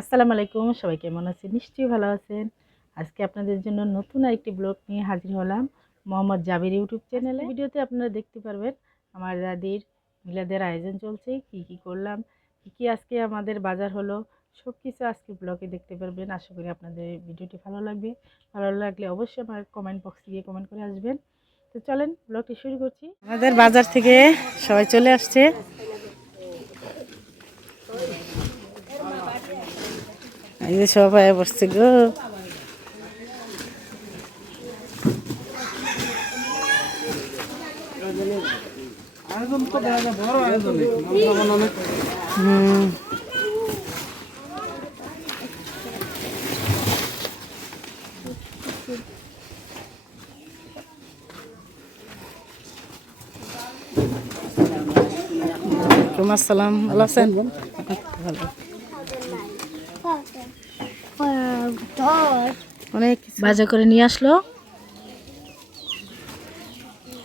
আসসালামু আলাইকুম সবাই কেমন আছেন? নিশ্চয়ই ভালো আছেন। আজকে আপনাদের জন্য নতুন আরেকটি ব্লগ নিয়ে হাজির হলাম মোহাম্মদ জাবির ইউটিউব চ্যানেলে। ভিডিওতে আপনারা দেখতে পারবেন আমার দাদির মিলাদের আয়োজন চলছে কি কি করলাম কি কি আজকে আমাদের বাজার হলো সব কিছু আজকে ব্লগে দেখতে পারবেন। আশা করি আপনাদের ভিডিওটি ভালো লাগবে। ভালো লাগলে অবশ্যই আমার কমেন্ট বক্সে গিয়ে কমেন্ট করে আসবেন। তো চলেন ব্লগটি শুরু করছি। আমাদের বাজার থেকে সবাই চলে আসছে। এই যে সবাই বসছে গো। হুম। আসসালাম ভালো ভালো অনেক বাজার করে নিয়ে আসলো।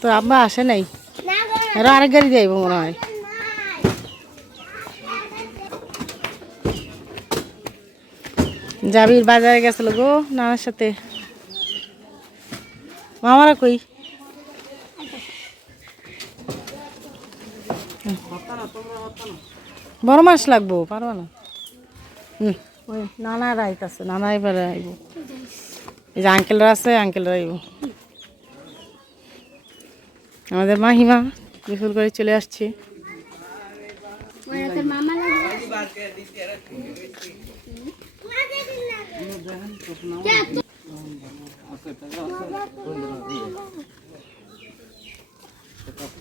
তো আব্বা আসে নাই? আরও আরেক গাড়ি যাইব মনে হয়। জাবির বাজারে গেছিল গো নানার সাথে। মামারা কই? বড় মাছ লাগবো পারবা না? হুম। ওই নানা রাইত আছে নানা এবারে আইব এই যে আঙ্কেলরা আছে আঙ্কেলরা আইব আমাদের মাহিমা বিপুল করে চলে আসছে।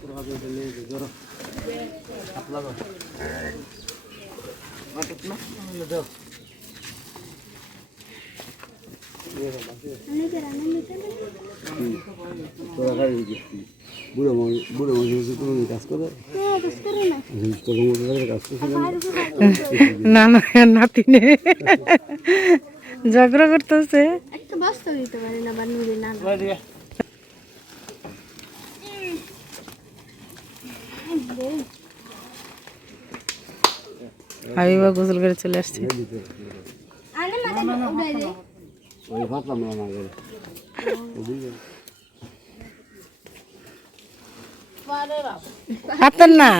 তোরা বুড়ো বুড়ো মানুষ না। না ঝগড়া করতেছে। হাবিবা গোসল করে চলে আসছে। ওই ভাবলাম না আমার ঘরে হাতেন না?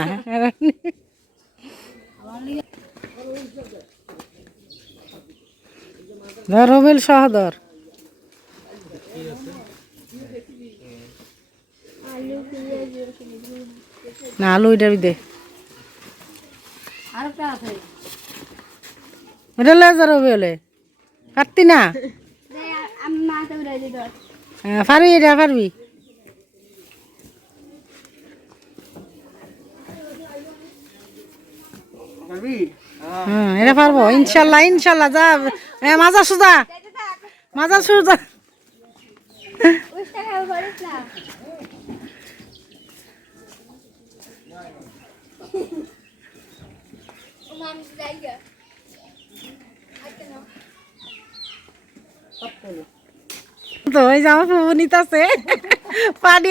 ধর রবিল সহদর না আলু এটা দে। এটা লে যা রবিলে কাটতি না আমি মাথা উড়াই দিই ধর হ্যাঁ, পারবি এটা পারবি? হ্যাঁ এটা পারব। ইনশাল্লাহ ইনশাল্লাহ যা এ, মাজা সুজা। মাজা সুজা। তো ওই যে আমার ফুবু পানি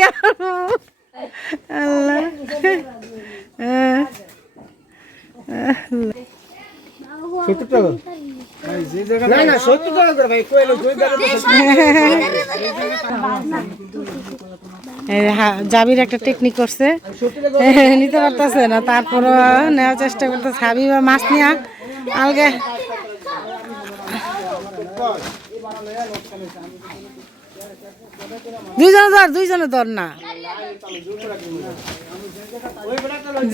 আল্লাহ। সত্তর জাবির একটা টেকনিক করছে। নিতে পারতেছে না তারপরে নেওয়ার চেষ্টা করতেছে। হাবি বা মাছ নিয়ে আলগে দুইজনে ধর দুইজনে ধর না।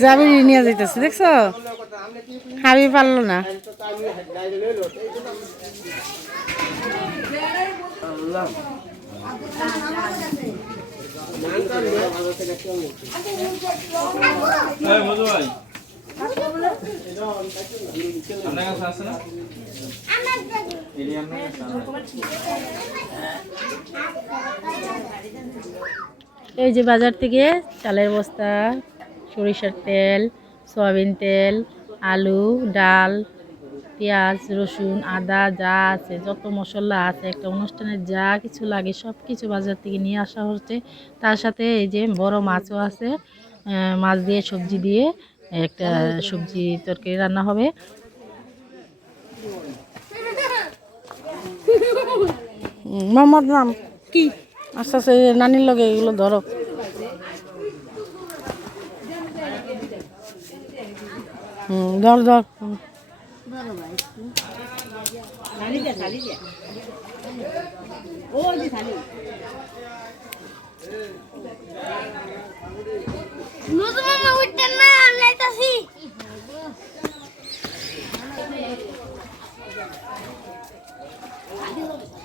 জাবির নিয়ে যাইতেছে দেখছ? হাবি পারল না। এই যে বাজার থেকে চালের বস্তা, সরিষার তেল, সয়াবিন তেল, আলু, ডাল, পেঁয়াজ, রসুন, আদা যা আছে, যত মশলা আছে, একটা অনুষ্ঠানের যা কিছু লাগে সব কিছু বাজার থেকে নিয়ে আসা হচ্ছে। তার সাথে এই যে বড় মাছও আছে মাছ দিয়ে সবজি দিয়ে একটা সবজি তরকারি রান্না হবে। মোহাম্মদ নাম। কি? আস্তে আস্তে নানির লগে এগুলো ধরো। হুম ধর ধর। হুম। নতুন মামা উঠতেন না লাইতাছি কথা কইলে না এত শয়তানি করেন যাবে ঠিক আছে আরে কে রিট্রাই করে তুমি আমার মতো লাগাইলে আমি কি রাখব রাখ না সিরিয়াস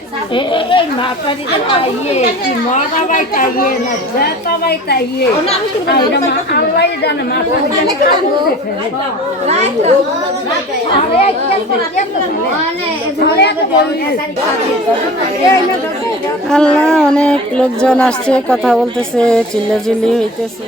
আল্লাহ জানে মাতারি জানে আরে আল্লাহ অনেক লোকজন আসছে কথা বলতেছে চিল্লা চিল্লি হইতেছে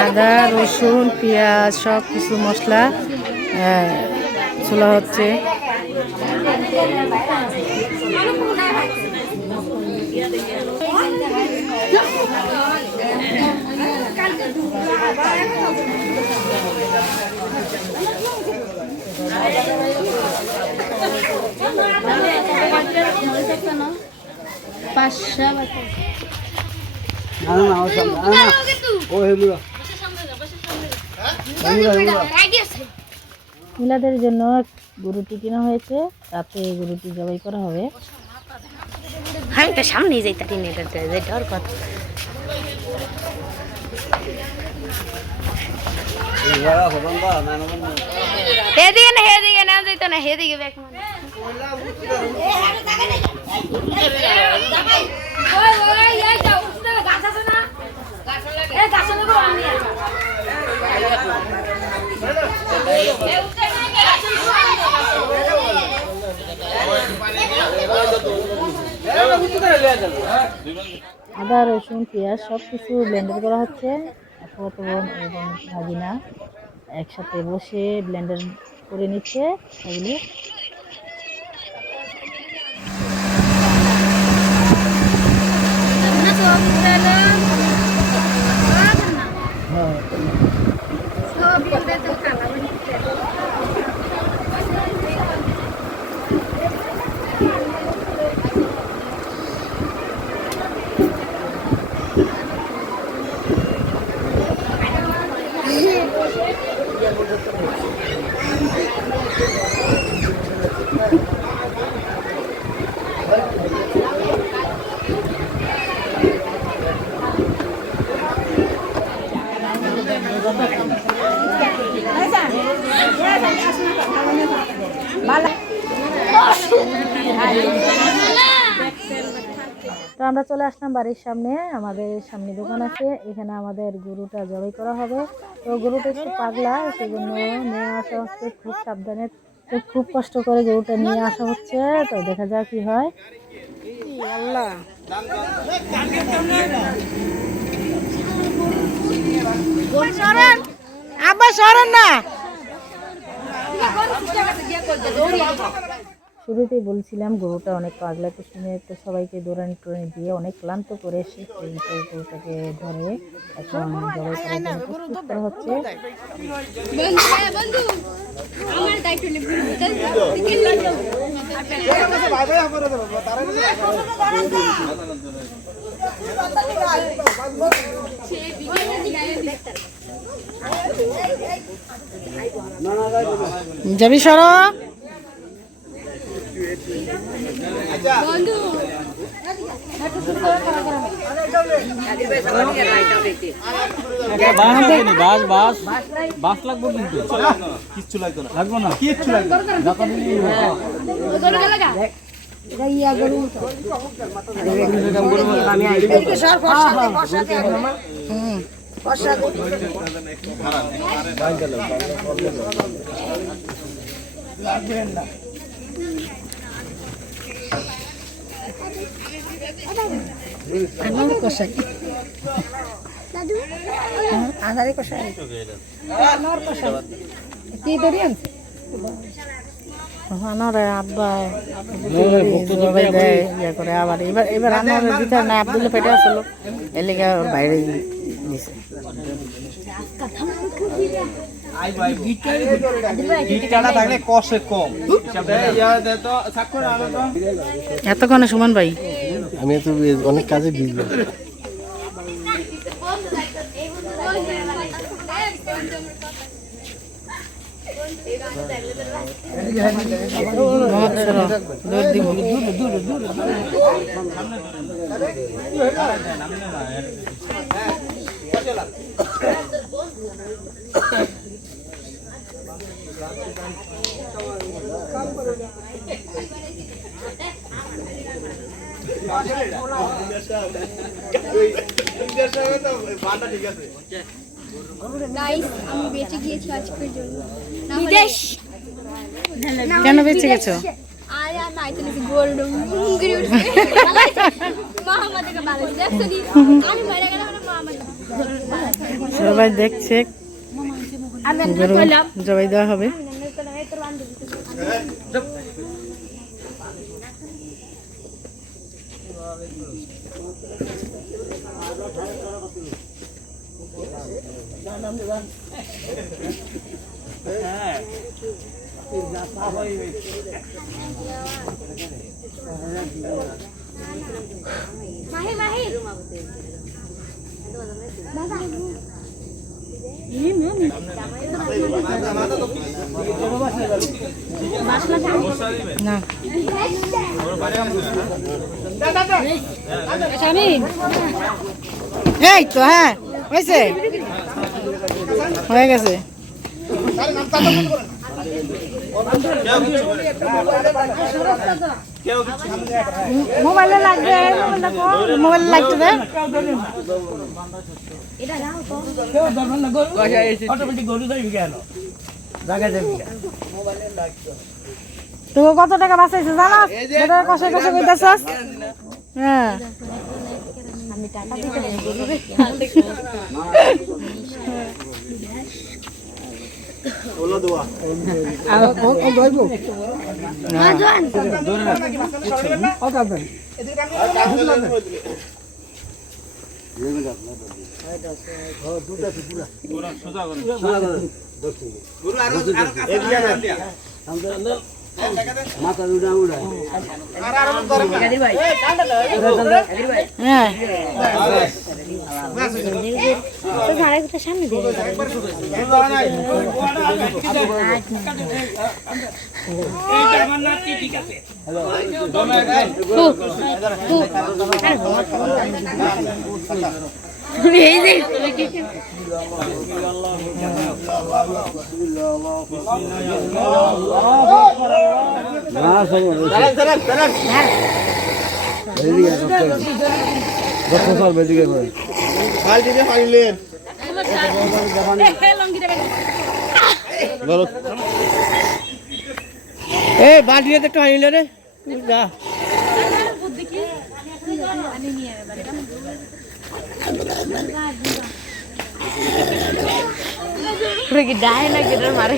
আদা রসুন পেঁয়াজ সব কিছু মশলা ছোলা হচ্ছে। পাঁচশো মিলাদের জন্য গরুটি কেনা হয়েছে রাতে গরুটি জবাই করা হবে। আমি তো সামনেই যাই তারি নেই ডর কথা বুড়া হবান বা না না না হেদিকে না হেদিকে না যাইতো না, হেদিকে ব্যাক আদা, রসুন, পেঁয়াজ সব ব্লেন্ডার করা হচ্ছে। বোন এবং ভাগিনা? একসাথে বসে ব্লেন্ডার করে নিচ্ছে এগুলো। তো আমরা চলে আসলাম বাড়ির সামনে। আমাদের সামনে দোকান আছে, এখানে আমাদের গরুটা জবাই করা হবে। তো গরুটা একটু পাগলা, সেজন্য নিয়ে আসা হচ্ছে, খুব সাবধানে খুব কষ্ট করে গরুটা নিয়ে আসা হচ্ছে। তো দেখা যাক কি হয়। সরেন না। শুরুতেই বলছিলাম, গরুটা অনেক পাগলাতে শুনে তো সবাইকে দৌড়ানি টোড়ানি দিয়ে অনেক ক্লান্ত করে এসে গরুটাকে ধরে এখন হচ্ছে। যাবি সরো। বন্ধু বাস বাস বাস। লাগবে কিন্তু। কিচ্ছু লাগতো না। লাগবো না? কিচ্ছু লাগতো না। আনোয়ারে আব্বা জবাই দেয় ইয়ে করে আবার এবার এবার আনোয়ারের দিতে না আব্দুল্লা পেটে আসলো ওর বাইরে থাকলে কষে কম। এতক্ষণে সুমন ভাই? আমি তো অনেক কাজে বিজি। দিব গাইস আমি বেঁচে গিয়েছি আজকের জন্য। বিদেশ! কেন বেঁচে গেছো? আরে আমি আইতে নাকি গোল্ড মুঙ্গিরি উঠছে মা আমাদেরকে বাড়ি দেখছ নি আমি বাইরে মোবাইলে লাগবে, মোবাইলে লাগতে দে তো কত টাকা বাঁচাইছে জানাস? যেটা কষে কষে কইতাছস? হ্যাঁ। মাথা উড়া উড়ায় হ্যাঁ না সব এদিকে দশ বছর বেদিকে করে বালতিতে পানি লেন এই বালতিতে একটু আনিলে রে যা কি ডায় না কেটে মারে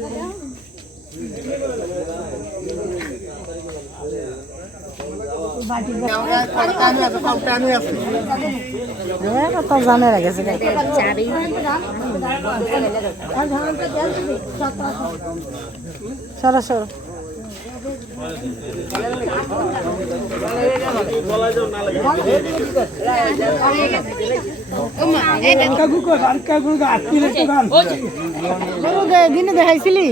তো জানে গেছে সরো সরো দেখাইছিলি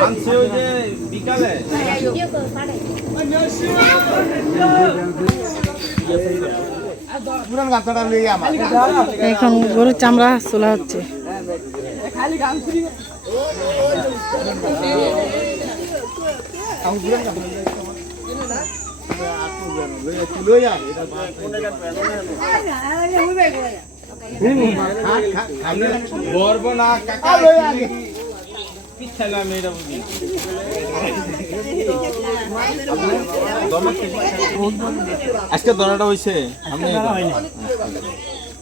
আনছে ওই যে বিকালে পুরান গাছটা এখন গরুর চামড়া চলা হচ্ছে। লইয়া এটা আজকে দরাটা হইছে? আমি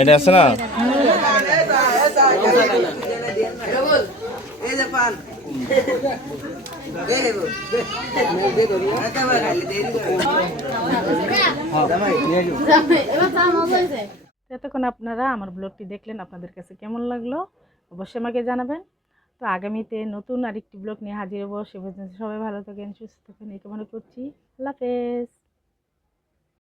এটা আছে না? এতক্ষণ আপনারা আমার ব্লগটি দেখলেন, আপনাদের কাছে কেমন লাগল অবশ্যই আমাকে জানাবেন। তো আগামীতে নতুন আরেকটি ব্লগ নিয়ে হাজির হব। সে পর্যন্ত সবাই ভালো থাকেন, সুস্থ থাকেন, এই কামনা করছি। আল্লাহ হাফেজ।